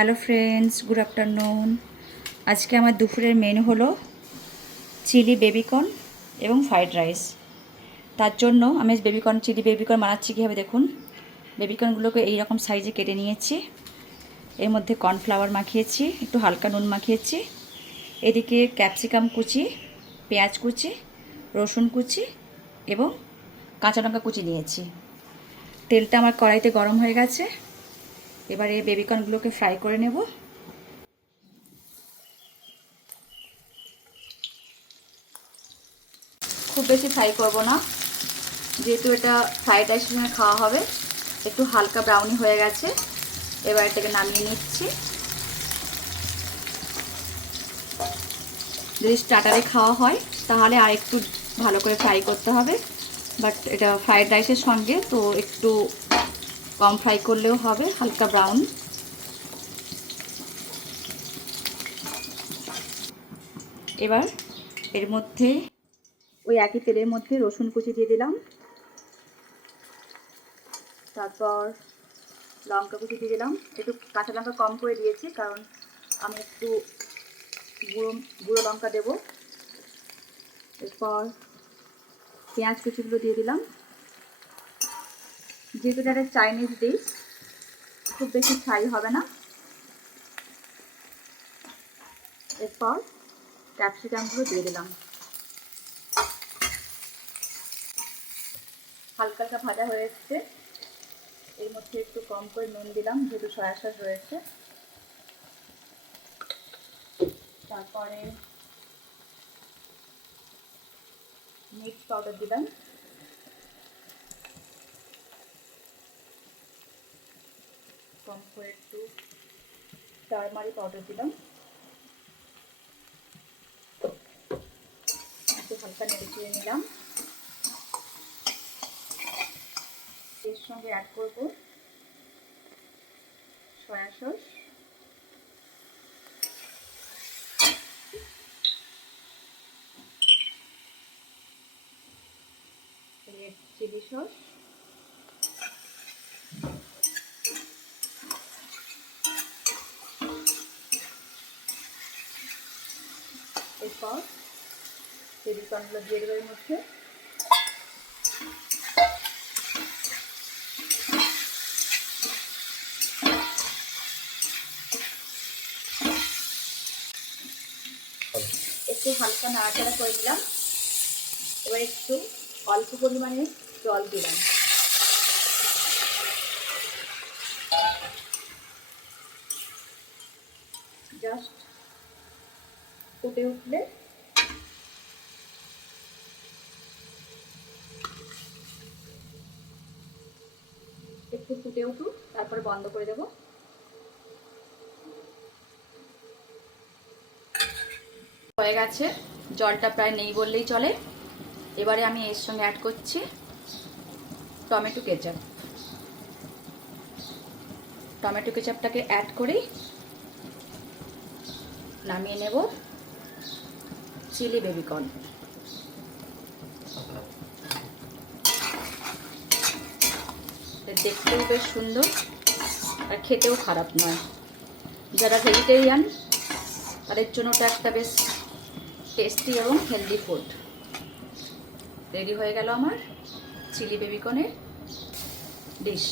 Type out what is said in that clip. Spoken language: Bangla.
Hello friends, good afternoon. আজকে আমার দুপুরের মেনু হলো চিলি বেবিকর্ন এবং ফ্রাইড রাইস। তার জন্য আমি চিলি বেবিকর্ন বানাচ্ছি কীভাবে দেখুন। বেবিকর্নগুলোকে এইরকম সাইজে কেটে নিয়েছি, এর মধ্যে কর্নফ্লাওয়ার মাখিয়েছি, একটু হালকা নুন মাখিয়েছি। এদিকে ক্যাপসিকাম কুচি, পেঁয়াজ কুচি, রসুন কুচি এবং কাঁচা লঙ্কা কুচি নিয়েছি। তেলটা আমার কড়াইতে গরম হয়ে গেছে, এবারে বেবিকর্নগুলোকে ফ্রাই করে নেব। খুব বেশি ফ্রাই করব না, যেহেতু এটা ফ্রাইড রাইসের সঙ্গে খাওয়া হবে। একটু হালকা ব্রাউনি হয়ে গেছে, এবার এটাকে নামিয়ে নিচ্ছি। যদি স্টার্টারে খাওয়া হয় তাহলে আর একটু ভালো করে ফ্রাই করতে হবে, বাট এটা ফ্রাইড রাইসের সঙ্গে তো একটু কম ফ্রাই করলেও হবে, হালকা ব্রাউন। এবার এর মধ্যে ওই একই তেলের মধ্যে রসুন কুচি দিয়ে দিলাম, তারপর লঙ্কা কুচি দিয়ে দিলাম। একটু কাঁচা লঙ্কা কম করে দিয়েছি কারণ আমি একটু গুঁড়ো লঙ্কা দেবো। এরপর পেঁয়াজ কুচিগুলো দিয়ে দিলাম। যেহেতু এটা একটা চাইনিজ ডিশ, খুব বেশি ফ্রাই হবে না। এরপর ক্যাপসিকামগুলো দিয়ে দিলাম। হালকা হালকা ভাজা হয়ে এসছে, এর মধ্যে একটু কম করে নুন দিলাম যেহেতু সয়া সস রয়েছে। তারপরে মিক্স পাউডার দিলাম, কম করে একটু টারমারিক পাউডার দিলাম, একটু হালকা নেড়ে চেড়ে নিলাম। এর সঙ্গে অ্যাড করবো soya sauce, red chilli sauce, এরপর বেবিকর্নগুলো দিয়ে দেবো এর মধ্যে। একটু হালকা নাড়াচাড়া করে দিলাম। এবার একটু অল্প পরিমাণে জল দিলাম। জাস্ট ফুটে উঠলে একটু ফুটে উঠুক, তারপরে বন্ধ করে দেব। হয়ে গেছে, জলটা প্রায় নেই বললেই চলে। এবারে আমি এর সঙ্গে অ্যাড করছি টমেটো কেচাপ। টমেটো কেচাপটাকে অ্যাড করেই নামিয়ে নেব চিলি বেবিকর্ন। দেখতেও বেশ সুন্দর আর খেতেও খারাপ নয়। যারা ভেজিটেরিয়ান তাদের জন্য এটা একটা বেশ টেস্টি এবং হেলদি ফুড। রেডি হয়ে গেল আমার চিলি বেবিকর্নের ডিশ।